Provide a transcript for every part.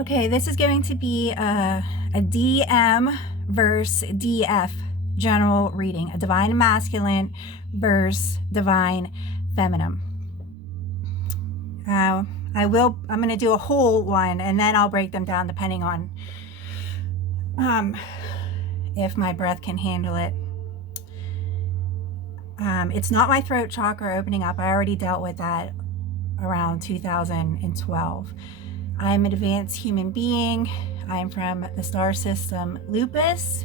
Okay, this is going to be a DM versus DF general reading, a divine masculine versus divine feminine. I'm going to do a whole one, and then I'll break them down depending on if my breath can handle it. It's not my throat chakra opening up. I already dealt with that around 2012. I'm an advanced human being. I'm from the star system Lupus.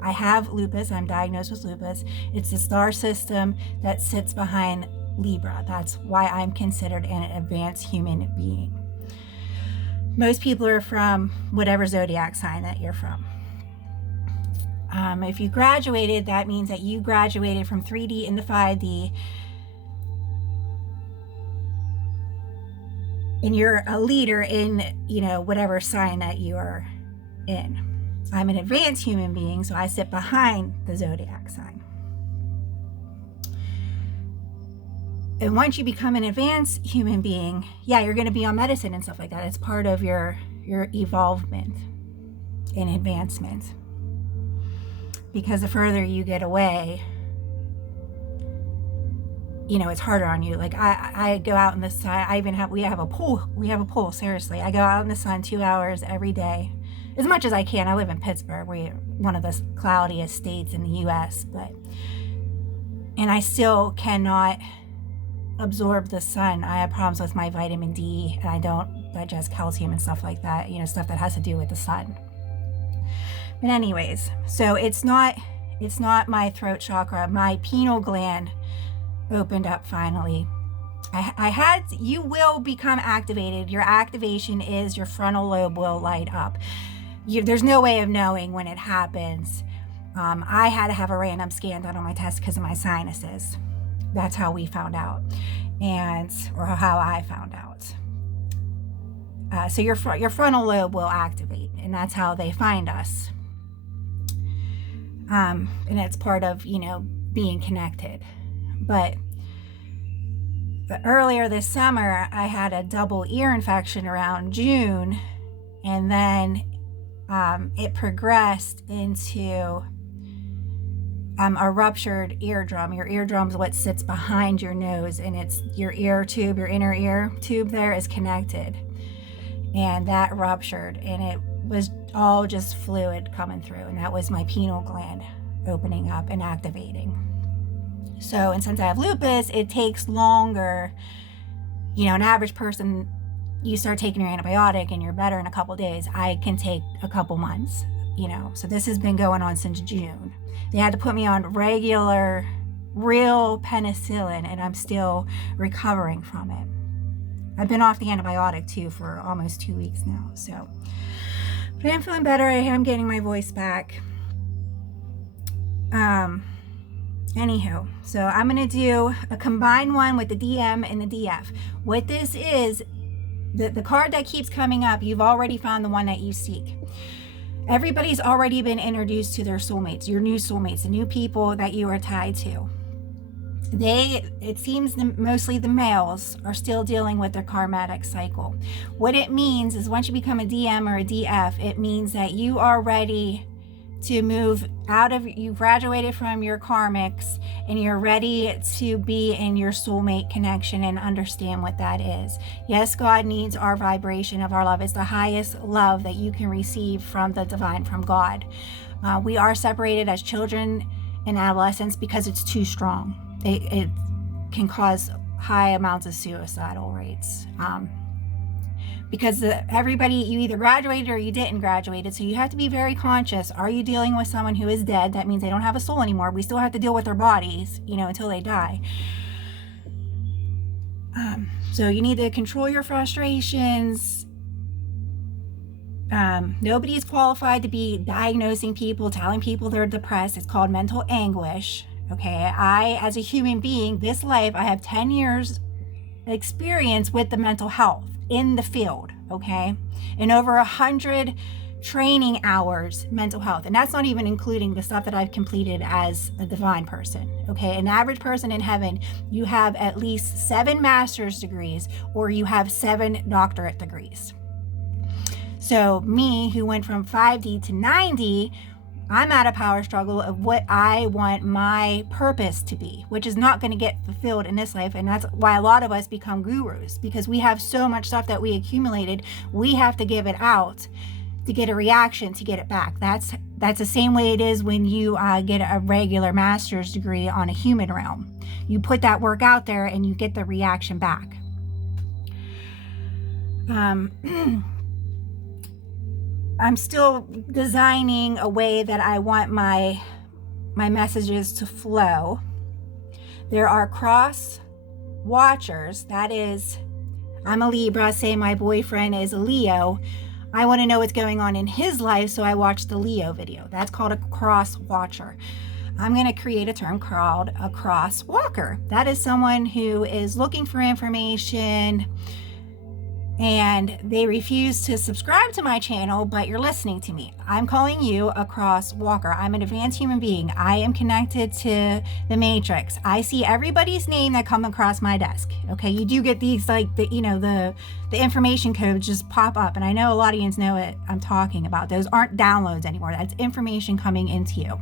I have lupus. I'm diagnosed with lupus. It's the star system that sits behind Libra. That's why I'm considered an advanced human being. Most people are from whatever zodiac sign that you're from. If you graduated, that means that you graduated from 3D into 5D. And you're a leader in, whatever sign that you are in. I'm an advanced human being, so I sit behind the zodiac sign. And once you become an advanced human being, you're going to be on medicine and stuff like that. It's part of your evolvement and advancement. Because the further you get away, it's harder on you. Like I go out in the sun. We have a pool, seriously. I go out in the sun 2 hours every day, as much as I can. I live in Pittsburgh. We're one of the cloudiest states in the US, and I still cannot absorb the sun. I have problems with my vitamin D, and I don't digest calcium and stuff like that, stuff that has to do with the sun. But anyways, so it's not my throat chakra. My pineal gland opened up finally. You will become activated. Your activation is your frontal lobe will light up. There's no way of knowing when it happens. I had to have a random scan done on my test because of my sinuses. That's how we found out, or how I found out. So your frontal lobe will activate, and that's how they find us. And it's part of being connected. But earlier this summer, I had a double ear infection around June, and then it progressed into a ruptured eardrum. Your eardrum is what sits behind your nose, and it's your ear tube, your inner ear tube there is connected. And that ruptured, and it was all just fluid coming through, and that was my pineal gland opening up and activating. So, and since I have lupus, it takes longer. An average person, you start taking your antibiotic and you're better in a couple days. I can take a couple months, So this has been going on since June. They had to put me on regular, real penicillin, and I'm still recovering from it. I've been off the antibiotic too for almost 2 weeks now. So, but I am feeling better. I am getting my voice back. Anywho, so I'm going to do a combined one with the DM and the DF. What this is, the card that keeps coming up, you've already found the one that you seek. Everybody's already been introduced to their soulmates, your new soulmates, the new people that you are tied to. It seems mostly the males are still dealing with their karmatic cycle. What it means is once you become a DM or a DF, it means that you are ready to move you graduated from your karmics, and you're ready to be in your soulmate connection and understand what that is. Yes, God needs our vibration of our love. It's the highest love that you can receive from the divine, from God. We are separated as children and adolescents because it's too strong. It can cause high amounts of suicidal rates. Because everybody, you either graduated or you didn't graduate. So you have to be very conscious. Are you dealing with someone who is dead? That means they don't have a soul anymore. We still have to deal with their bodies, until they die. So you need to control your frustrations. Nobody is qualified to be diagnosing people, telling people they're depressed. It's called mental anguish. Okay, I, as a human being, this life, I have 10 years experience with the mental health in the field, okay, and over 100 training hours mental health, and that's not even including the stuff that I've completed as a divine person. Okay, an average person in heaven, you have at least 7 master's degrees or you have 7 doctorate degrees. So me, who went from 5D to 9D, I'm at a power struggle of what I want my purpose to be, which is not going to get fulfilled in this life. And that's why a lot of us become gurus, because we have so much stuff that we accumulated. We have to give it out to get a reaction, to get it back. That's the same way it is when you get a regular master's degree on a human realm. You put that work out there and you get the reaction back. I'm still designing a way that I want my messages to flow. There are cross watchers. That is, I'm a Libra, say my boyfriend is a Leo. I want to know what's going on in his life, so I watch the Leo video. That's called a cross watcher. I'm going to create a term called a cross walker. That is someone who is looking for information and they refuse to subscribe to my channel, but you're listening to me. I'm calling you a cross walker. I'm an advanced human being. I am connected to the matrix. I see everybody's name that come across my desk. Okay, you do get these, like, the information codes just pop up, and I know a lot of you know what I'm talking about. Those aren't downloads anymore. That's information coming into you,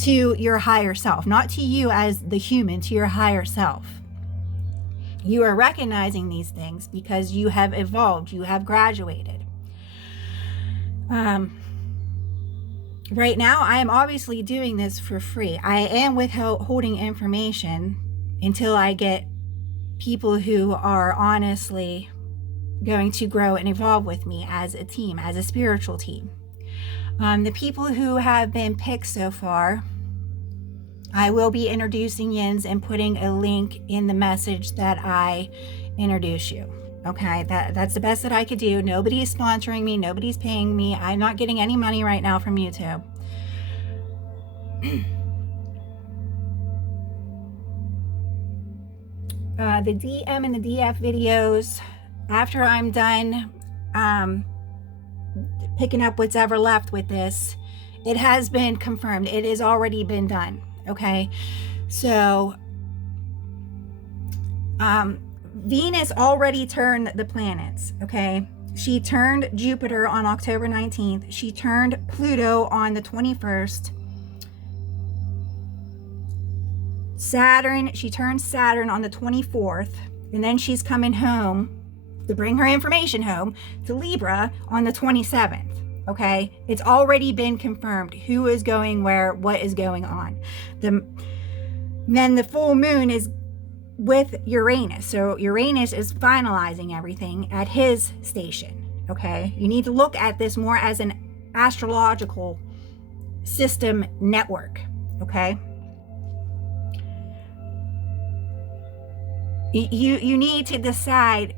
to your higher self, not to you as the human, to your higher self. You are recognizing these things because you have evolved, you have graduated. Right now, I am obviously doing this for free. I am withholding information until I get people who are honestly going to grow and evolve with me as a team, as a spiritual team. The people who have been picked so far, I will be introducing yins and putting a link in the message that I introduce you. Okay, that's the best that I could do. Nobody is sponsoring me. Nobody's paying me. I'm not getting any money right now from YouTube. The DM and the DF videos, after I'm done picking up what's ever left with this, it has been confirmed. It has already been done. Okay, so Venus already turned the planets. Okay, she turned Jupiter on October 19th. She turned Pluto on the 21st. She turned Saturn on the 24th, and then she's coming home to bring her information home to Libra on the 27th. Okay, it's already been confirmed who is going where, what is going on. Then the full moon is with Uranus. So Uranus is finalizing everything at his station. Okay, you need to look at this more as an astrological system network. Okay, you need to decide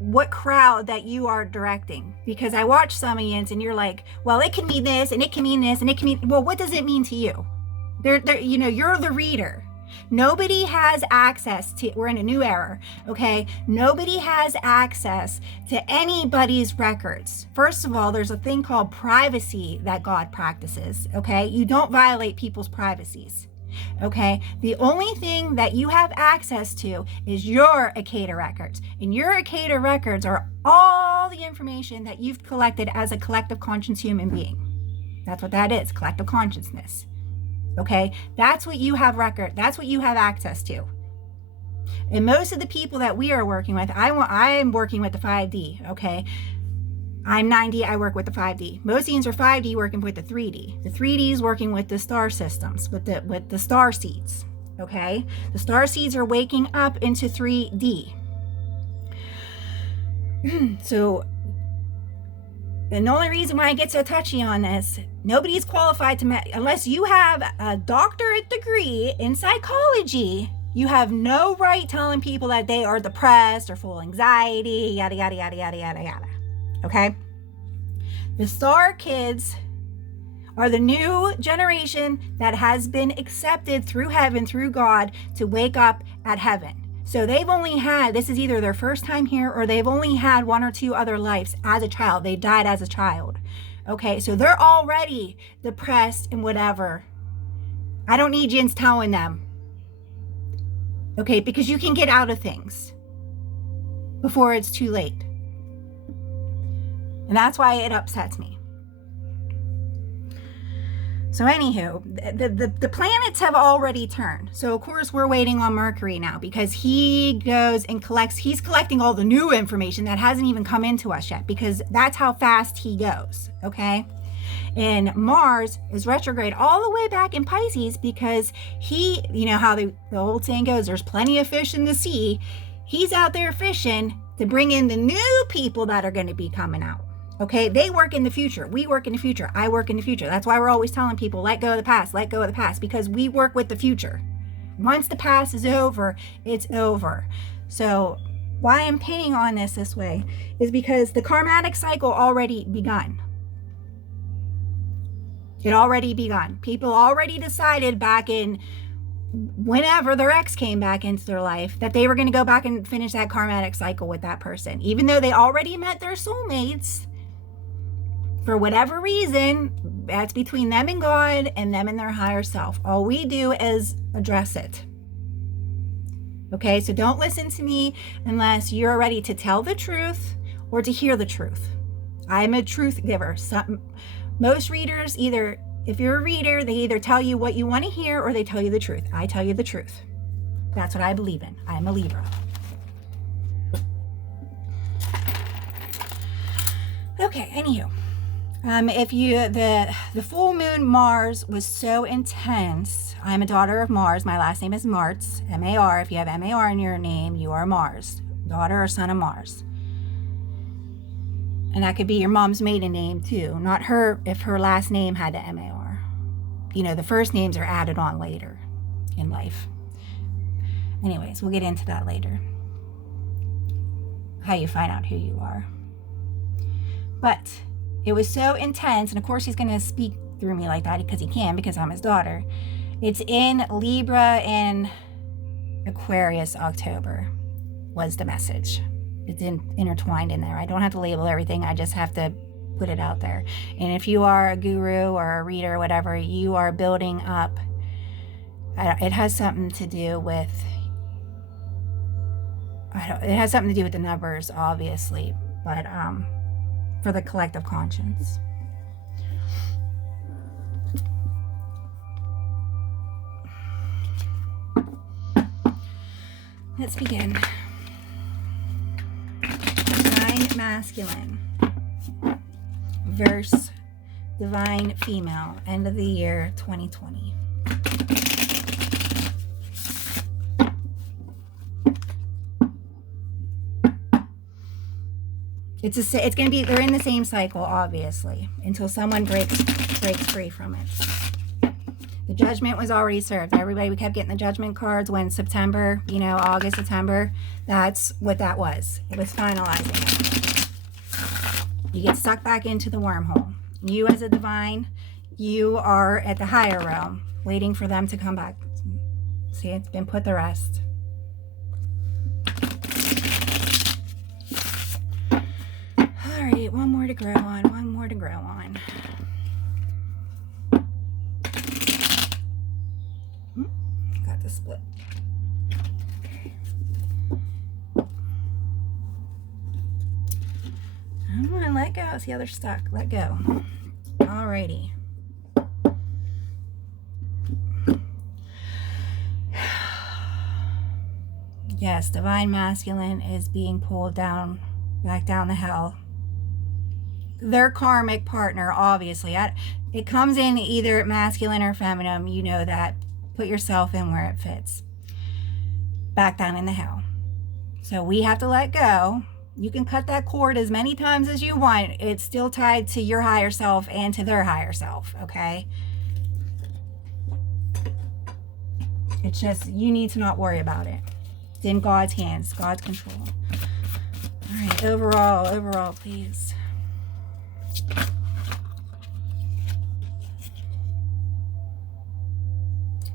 what crowd that you are directing, because I watch some of you and you're like, well, it can mean this and it can mean this and it can mean, well, what does it mean to you? You're the reader. Nobody has access to, we're in a new era, okay? Nobody has access to anybody's records. First of all, there's a thing called privacy that God practices, okay? You don't violate people's privacies. Okay, the only thing that you have access to is your Akata records, and your Akata records are all the information that you've collected as a collective conscious human being. That's what that is, collective consciousness. Okay, that's what you have that's what you have access to. And most of the people that we are working with, I am working with the 5D. Okay, I'm 9D, I work with the 5D. Most yins are 5D working with the 3D. The 3D is working with the star systems, with the star seeds. Okay? The star seeds are waking up into 3D. So, and the only reason why I get so touchy on this, nobody's qualified to, unless you have a doctorate degree in psychology, you have no right telling people that they are depressed or full of anxiety, yada, yada, yada, yada, yada, yada. Okay, the star kids are the new generation that has been accepted through heaven, through God, to wake up at heaven. So they've only had, this is either their first time here or they've only had one or two other lives as a child. They died as a child. Okay, so they're already depressed and whatever. I don't need yins telling them. Okay, because you can get out of things before it's too late. And that's why it upsets me. So anywho, the planets have already turned. So of course we're waiting on Mercury now, because he goes and he's collecting all the new information that hasn't even come into us yet, because that's how fast he goes, okay? And Mars is retrograde all the way back in Pisces, because he, you know how the old saying goes, there's plenty of fish in the sea. He's out there fishing to bring in the new people that are going to be coming out. Okay, they work in the future. We work in the future. I work in the future. That's why we're always telling people, let go of the past, let go of the past, because we work with the future. Once the past is over, it's over. So why I'm painting on this way is because the karmatic cycle already begun. It already begun. People already decided back in whenever their ex came back into their life that they were going to go back and finish that karmatic cycle with that person. Even though they already met their soulmates, for whatever reason, that's between them and God and them and their higher self. All we do is address it. Okay, so don't listen to me unless you're ready to tell the truth or to hear the truth. I'm a truth giver. Most readers, if you're a reader, they either tell you what you want to hear or they tell you the truth. I tell you the truth. That's what I believe in. I'm a Libra. Okay, anywho. If the full moon Mars was so intense, I'm a daughter of Mars. My last name is Martz, M-A-R. If you have M-A-R in your name, you are Mars, daughter or son of Mars. And that could be your mom's maiden name too, not her if her last name had the M-A-R. You know, the first names are added on later in life. Anyways, we'll get into that later. How you find out who you are. But it was so intense, and of course he's going to speak through me like that because he can, because I'm his daughter. It's in Libra and Aquarius October was the message. It's intertwined in there. I don't have to label everything. I just have to put it out there. And if you are a guru or a reader or whatever, you are building up. It has something to do with, it has something to do with the numbers, obviously, but for the collective conscience. Let's begin. Divine masculine versus divine female, end of the year 2020. It's going to be, they're in the same cycle, obviously, until someone breaks free from it. The judgment was already served. Everybody, we kept getting the judgment cards when September, August, September. That's what that was. It was finalizing it. You get sucked back into the wormhole. You as a divine, you are at the higher realm, waiting for them to come back. See, it's been put to rest. Alright, one more to grow on, one more to grow on. Got the split. Come on, let go. See how they're stuck. Let go. Alrighty. Yes, divine masculine is being pulled down, back down the hell. Their karmic partner, obviously. It comes in either masculine or feminine. You know that. Put yourself in where it fits. Back down in the hell. So we have to let go. You can cut that cord as many times as you want. It's still tied to your higher self and to their higher self, okay? It's just, you need to not worry about it. It's in God's hands, God's control. All right, overall, please.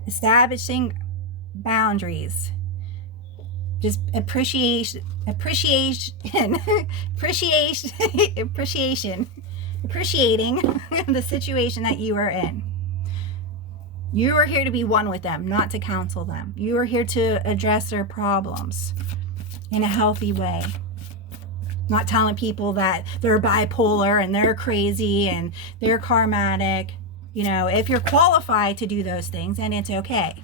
Establishing boundaries. Just appreciation, appreciating the situation that you are in. You are here to be one with them, not to counsel them. You are here to address their problems in a healthy way. Not telling people that they're bipolar and they're crazy and they're karmatic. You know, if you're qualified to do those things, then it's okay.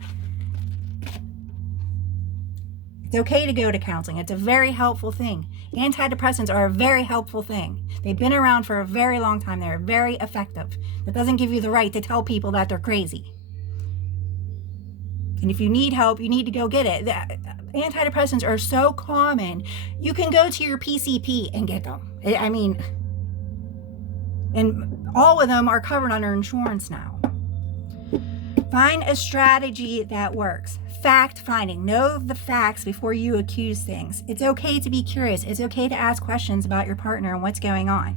It's okay to go to counseling. It's a very helpful thing. Antidepressants are a very helpful thing. They've been around for a very long time. They're very effective. That doesn't give you the right to tell people that they're crazy. And if you need help, you need to go get it. Antidepressants are so common. You can go to your PCP and get them. I mean, and all of them are covered under insurance now. Find a strategy that works. Fact finding. Know the facts before you accuse things. It's okay to be curious. It's okay to ask questions about your partner and what's going on.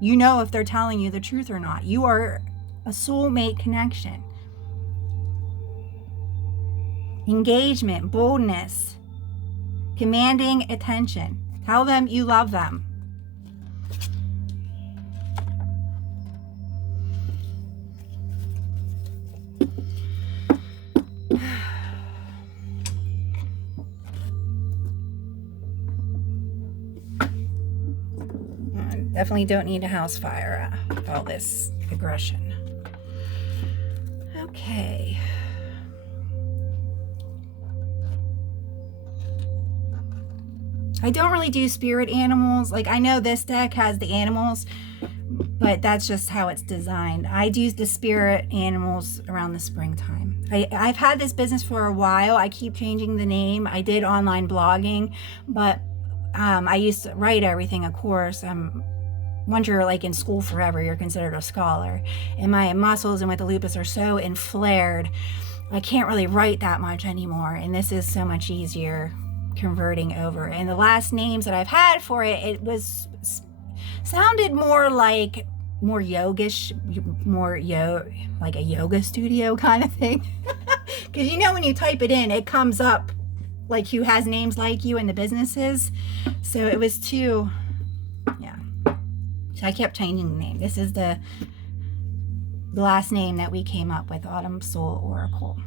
You know if they're telling you the truth or not. You are a soulmate connection. Engagement, boldness, commanding attention. Tell them you love them. Definitely don't need a house fire with all this aggression. Okay. I don't really do spirit animals. Like, I know this deck has the animals, but that's just how it's designed. I do the spirit animals around the springtime. I've had this business for a while. I keep changing the name. I did online blogging, but I used to write everything, of course. Once you're like in school forever, you're considered a scholar. And my muscles and with the lupus are so inflared, I can't really write that much anymore. And this is so much easier converting over. And the last names that I've had for it, it was sounded more like more yogish, like a yoga studio kind of thing. Because you know when you type it in, it comes up like who has names like you in the businesses. So it was too, yeah. So I kept changing the name. This is the last name that we came up with, Autumn Soul Oracle.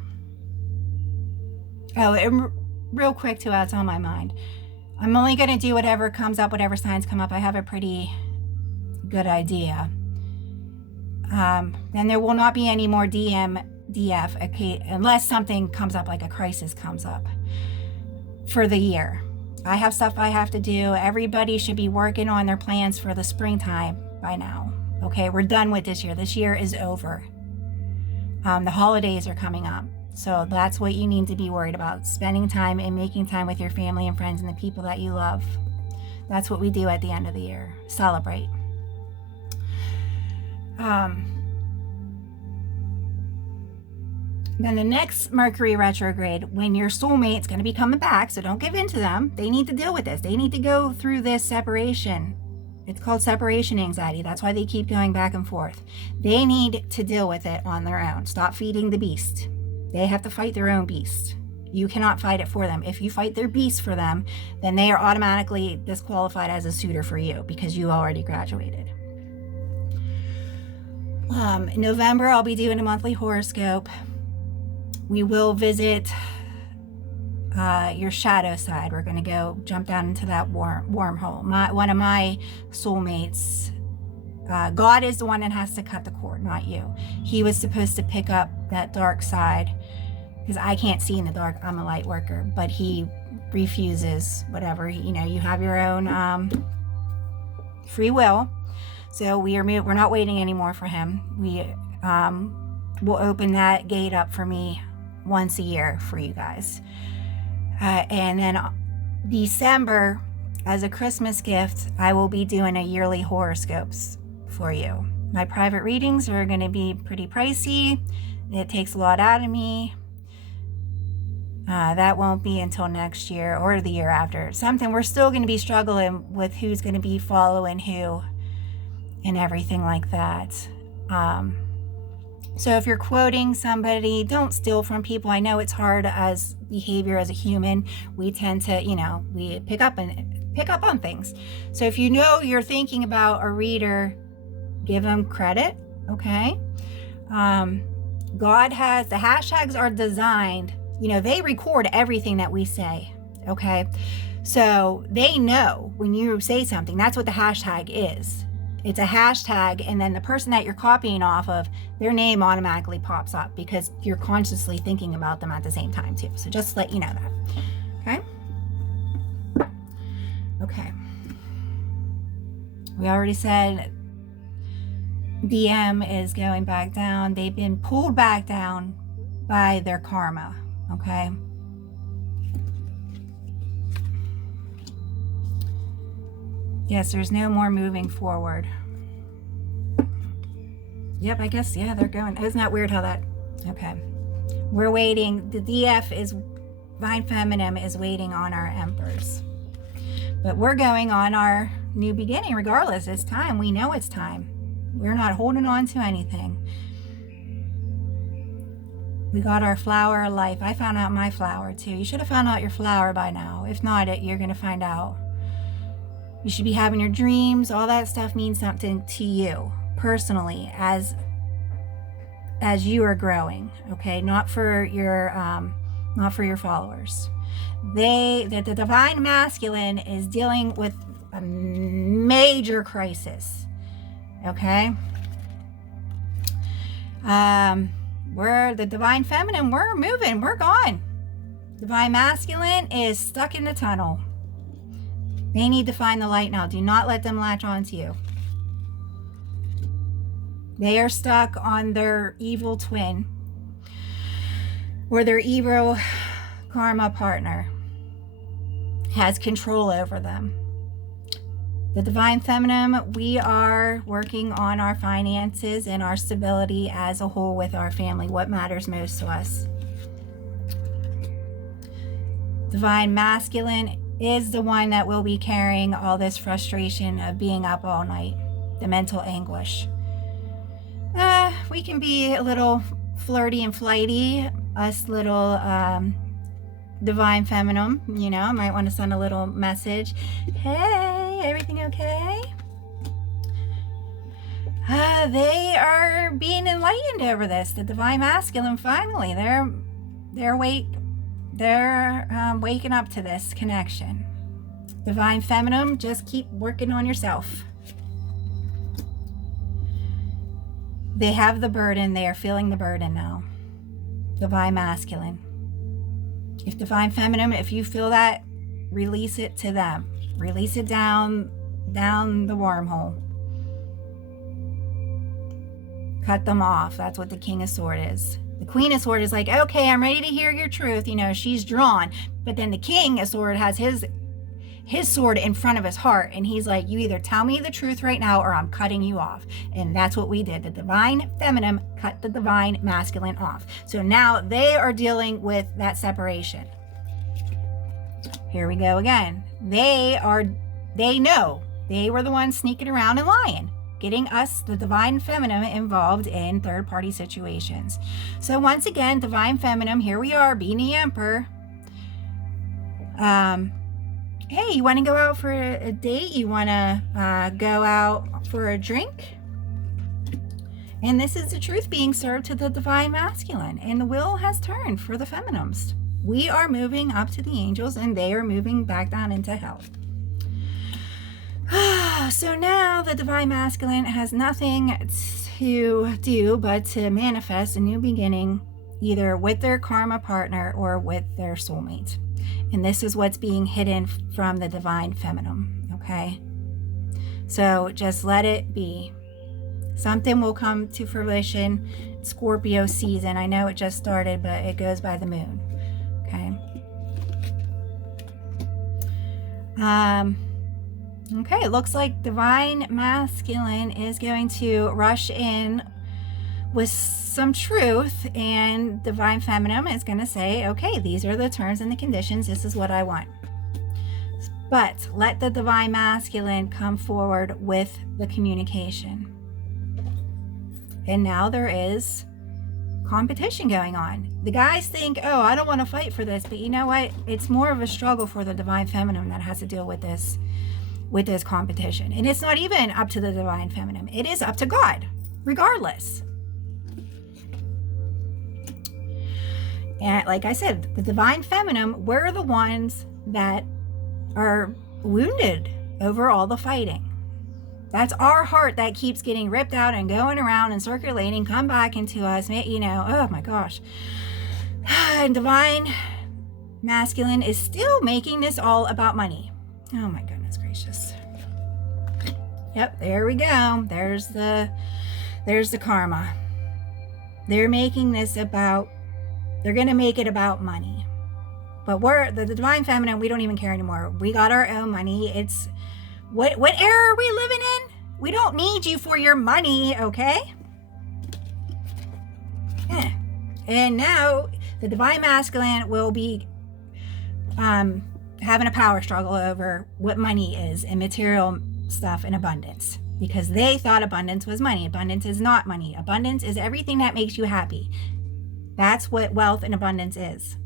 Oh, and real quick too, that's on my mind. I'm only going to do whatever comes up, whatever signs come up. I have a pretty good idea. Then there will not be any more DF, okay, unless something comes up, like a crisis comes up for the year. I have stuff I have to do. Everybody should be working on their plans for the springtime by now. Okay, we're done with this year. This year is over. The holidays are coming up. So that's what you need to be worried about. Spending time and making time with your family and friends and the people that you love. That's what we do at the end of the year. Celebrate. Then the next Mercury retrograde, when your soulmate's going to be coming back, so don't give in to them. They need to deal with this. They need to go through this separation. It's called separation anxiety. That's why they keep going back and forth. They need to deal with it on their own. Stop feeding the beast. They have to fight their own beast. You cannot fight it for them. If you fight their beast for them, then they are automatically disqualified as a suitor for you because you already graduated. In November, I'll be doing a monthly horoscope. We will visit your shadow side. We're going to go jump down into that wormhole. One of my soulmates, God is the one that has to cut the cord, not you. He was supposed to pick up that dark side because I can't see in the dark. I'm a light worker, but he refuses. Whatever, you know, you have your own free will. So we're not waiting anymore for him. We will open that gate up for me once a year for you guys. And then December, as a Christmas gift, I will be doing a yearly horoscopes for you. My private readings are going to be pretty pricey. It takes a lot out of me. That won't be until next year or the year after. We're still going to be struggling with who's going to be following who and everything like that. So if you're quoting somebody, don't steal from people. I know it's hard as behavior as a human. We tend to, we pick up on things. So if you know you're thinking about a reader, give them credit, okay? God has, the hashtags are designed, they record everything that we say, okay? So they know when you say something, that's what the hashtag is. It's a hashtag, and then the person that you're copying off of, their name automatically pops up because you're consciously thinking about them at the same time too. So just to let you know that. Okay? Okay. We already said DM is going back down. They've been pulled back down by their karma. Okay? Yes, there's no more moving forward. Yep, I guess, yeah, they're going. Isn't that weird how that... Okay. We're waiting. The DF is... Divine Feminine is waiting on our Emperors. But we're going on our new beginning regardless. It's time. We know it's time. We're not holding on to anything. We got our flower of life. I found out my flower too. You should have found out your flower by now. If not, you're going to find out. You should be having your dreams. All that stuff means something to you personally as you are growing. Okay, not for your followers. The divine masculine is dealing with a major crisis. Okay. We're the divine feminine. We're moving. We're gone. Divine masculine is stuck in the tunnel. They need to find the light now. Do not let them latch onto you. They are stuck on their evil twin or their evil karma partner has control over them. The divine feminine, we are working on our finances and our stability as a whole with our family. What matters most to us. Divine masculine is the one that will be carrying all this frustration of being up all night, the mental anguish. We can be a little flirty and flighty, us little divine feminine, you know, might want to send a little message. Hey, everything okay? They are being enlightened over this. The divine masculine, finally, they're waking up to this connection. Divine feminine, just keep working on yourself. They have the burden. They are feeling the burden now. Divine masculine. If divine feminine, if you feel that, release it to them. Release it down the wormhole. Cut them off. That's what the King of Swords is. The Queen of Swords is like, okay, I'm ready to hear your truth. You know, she's drawn. But then the King of Swords has his sword in front of his heart, and he's like, you either tell me the truth right now or I'm cutting you off. And that's what we did. The divine feminine cut the divine masculine off. So now they are dealing with that separation. Here we go again. They know they were the ones sneaking around and lying, getting us, the divine feminine, involved in third-party situations. So once again, divine feminine, here we are, being the emperor. Hey, you want to go out for a date? You want to go out for a drink? And this is the truth being served to the divine masculine. And the wheel has turned for the feminines. We are moving up to the angels, and they are moving back down into hell. So now the divine masculine has nothing to do but to manifest a new beginning, either with their karma partner or with their soulmate. And this is what's being hidden from the divine feminine, okay? So just let it be. Something will come to fruition. Scorpio season. I know it just started, but it goes by the moon, okay? Okay, it looks like divine masculine is going to rush in with some truth, and divine feminine is going to say, okay, these are the terms and the conditions. This is what I want. But let the divine masculine come forward with the communication. And now there is competition going on. The guys think, oh, I don't want to fight for this, but you know what? It's more of a struggle for the divine feminine that has to deal with this competition. And it's not even up to the divine feminine. It is up to God, regardless. And like I said, the divine feminine, we're the ones that are wounded over all the fighting. That's our heart that keeps getting ripped out and going around and circulating, come back into us, you know, oh my gosh. And divine masculine is still making this all about money. Oh my goodness gracious. Yep, there we go. There's the karma. They're making this about, they're going to make it about money. But we're the divine feminine, we don't even care anymore. We got our own money. It's what era are we living in? We don't need you for your money, okay? Yeah. And now the divine masculine will be having a power struggle over what money is and material stuff and abundance, because they thought abundance was money. Abundance is not money. Abundance is everything that makes you happy. That's what wealth and abundance is.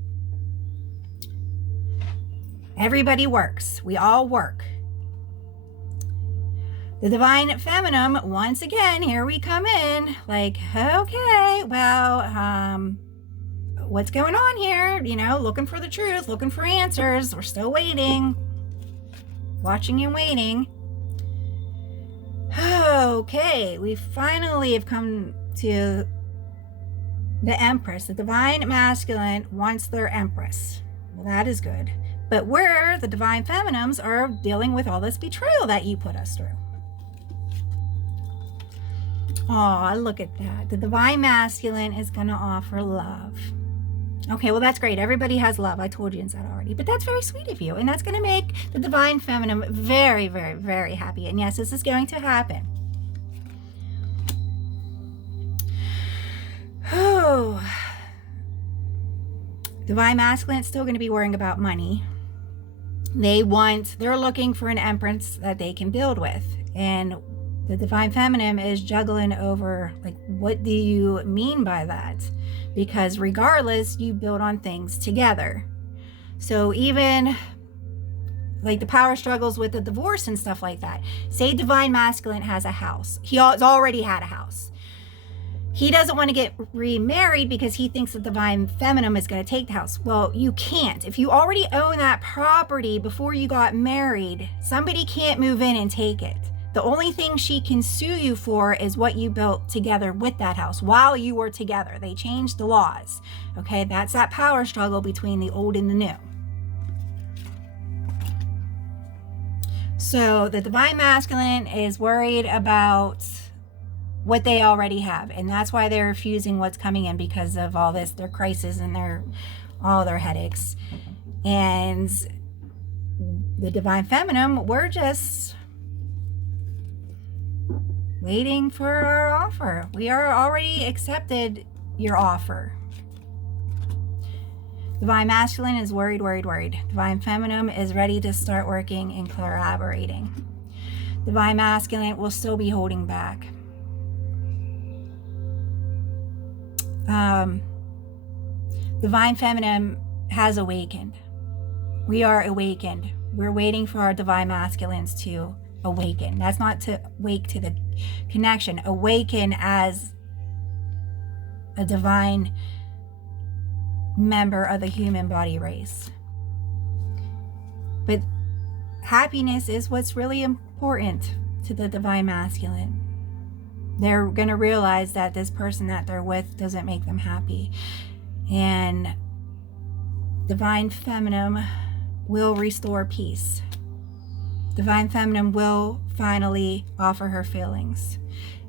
Everybody works. We all work. The divine feminine, once again, here we come in, like, okay, well, what's going on here? You know, looking for the truth, looking for answers. We're still waiting, watching and waiting. Okay, we finally have come to the Empress. The divine masculine wants their Empress. Well, that is good. But we're, the divine feminines, are dealing with all this betrayal that you put us through. Oh, look at that. The divine masculine is going to offer love. Okay, well, that's great. Everybody has love. I told you that already. But that's very sweet of you. And that's going to make the divine feminine very, very, very happy. And yes, this is going to happen. Oh. Divine masculine is still going to be worrying about money. They're looking for an empress that they can build with. And the divine feminine is juggling over, like, what do you mean by that? Because regardless, you build on things together. So even like the power struggles with the divorce and stuff like that. Say divine masculine has a house. He has already had a house. He doesn't want to get remarried because he thinks the divine feminine is going to take the house. Well, you can't. If you already own that property before you got married, somebody can't move in and take it. The only thing she can sue you for is what you built together with that house while you were together. They changed the laws. Okay, that's that power struggle between the old and the new. So the divine masculine is worried about what they already have, and that's why they're refusing what's coming in, because of all this, their crisis and all their headaches. And the divine feminine, we're just waiting for our offer. We are already accepted your offer. Divine masculine is worried. Divine feminine is ready to start working and collaborating. Divine masculine will still be holding back. Divine feminine has awakened. We are awakened. We're waiting for our divine masculines to awaken. That's not to wake to the connection. Awaken as a divine member of the human body race. But happiness is what's really important to the divine masculine. They're going to realize that this person that they're with doesn't make them happy. And divine feminine will restore peace. Divine feminine will finally offer her feelings.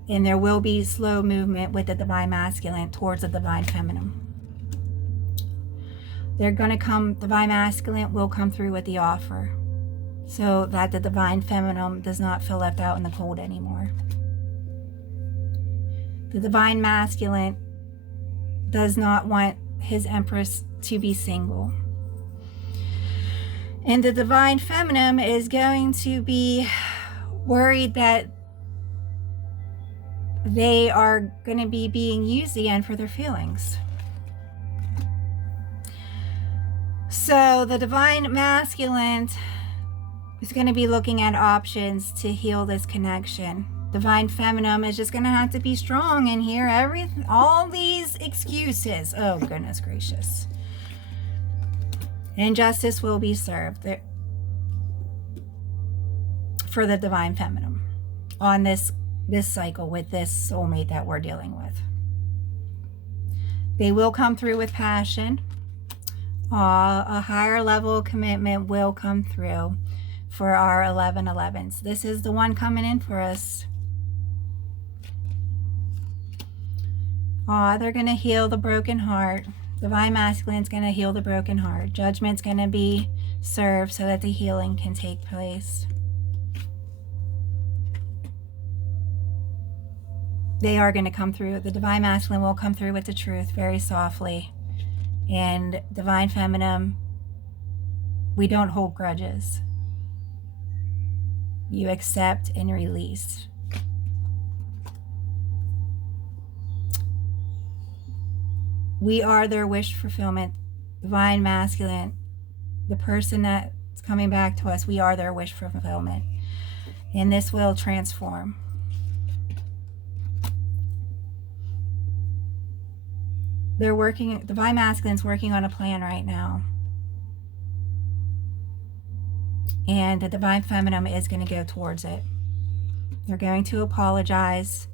And there will be slow movement with the divine masculine towards the divine feminine. Divine masculine will come through with the offer so that the divine feminine does not feel left out in the cold anymore. The divine masculine does not want his empress to be single. And the divine feminine is going to be worried that they are going to be being used again for their feelings. So the divine masculine is going to be looking at options to heal this connection. Divine feminine is just going to have to be strong and hear all these excuses. Oh, goodness gracious. And justice will be served. for the divine feminine on this cycle with this soulmate that we're dealing with. They will come through with passion. A higher level of commitment will come through for our 1111s. This is the one coming in for us. They're going to heal the broken heart. Divine Masculine's going to heal the broken heart. Judgment's going to be served so that the healing can take place. They are going to come through. The Divine Masculine will come through with the truth very softly. And Divine Feminine, we don't hold grudges. You accept and release. We are their wish fulfillment. Divine Masculine, the person that's coming back to us, we are their wish fulfillment. And this will transform. They're working, Divine Masculine's working on a plan right now. And the Divine Feminine is going to go towards it. They're going to apologize.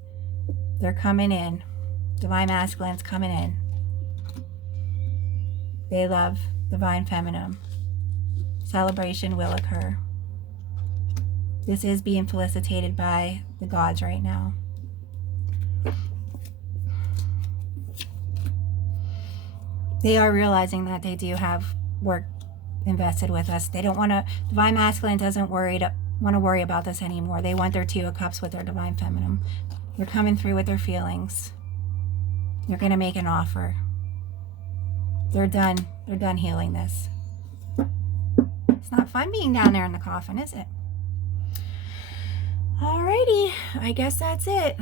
They're coming in. Divine Masculine's coming in. They love Divine Feminine. Celebration will occur. This is being felicitated by the gods right now. They are realizing that they do have work invested with us. They don't want to, Divine Masculine doesn't want to worry about this anymore. They want their Two of Cups with their Divine Feminine. They're coming through with their feelings. They're going to make an offer. They're done. They're done healing this. It's not fun being down there in the coffin, is it? Alrighty, I guess that's it.